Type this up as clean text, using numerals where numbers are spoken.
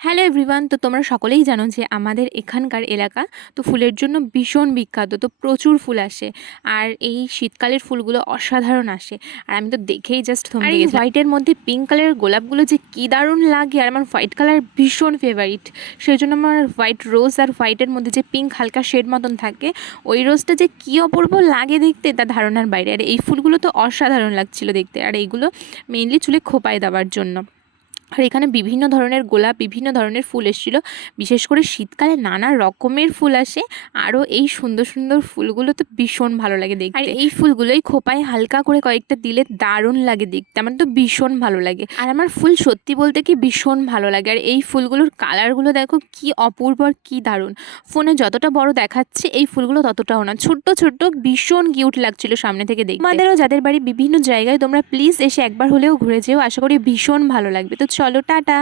Hello everyone, তো তোমরা সকলেই জানো যে আমাদের এখানকার এলাকা তো ফুলের জন্য ভীষণ বিখ্যাত। তো প্রচুর ফুল আসে আর এই শীতকালের ফুলগুলো অসাধারণ আসে। আর আমি তো দেখেই জাস্ট থমকে গেছি। হোয়াইটের মধ্যে পিঙ্ক কালারের গোলাপগুলো যে কী দারুণ লাগে, আর আমার হোয়াইট কালার ভীষণ ফেভারিট। সেই জন্য আমার হোয়াইট রোজ আর হোয়াইটের মধ্যে যে পিঙ্ক হালকা শেড মতন থাকে, ওই রোজটা যে কী অপূর্ব লাগে দেখতে তা ধারণার বাইরে। আর এই ফুলগুলো তো অসাধারণ লাগছিল দেখতে, আর এইগুলো মেইনলি চুলে খোপায় দেওয়ার জন্য। আর এখানে বিভিন্ন ধরনের গোলাপ, বিভিন্ন ধরনের ফুল এসেছিল। বিশেষ করে শীতকালে নানা রকমের ফুল আসে, আরও এই সুন্দর সুন্দর ফুলগুলো তো ভীষণ ভালো লাগে দেখতে। আর এই ফুলগুলোই খোপায় হালকা করে কয়েকটা দিলে দারুণ লাগে দেখতে, আমার তো ভীষণ ভালো লাগে। আর আমার ফুল সত্যি বলতে কি ভীষণ ভালো লাগে। আর এই ফুলগুলোর কালারগুলো দেখো কি অপূর্ব আর কি দারুণ। ফোনে যতটা বড় দেখাচ্ছে এই ফুলগুলো ততটাও না, ছোট্ট ছোট্ট ভীষণ কিউট লাগছিল সামনে থেকে দেখতে। আমাদেরও যাদের বাড়ি বিভিন্ন জায়গায়, তোমরা প্লিজ এসে একবার হলেও ঘুরে যেও, আশা করি ভীষণ ভালো লাগবে। তো চলো, টাটা।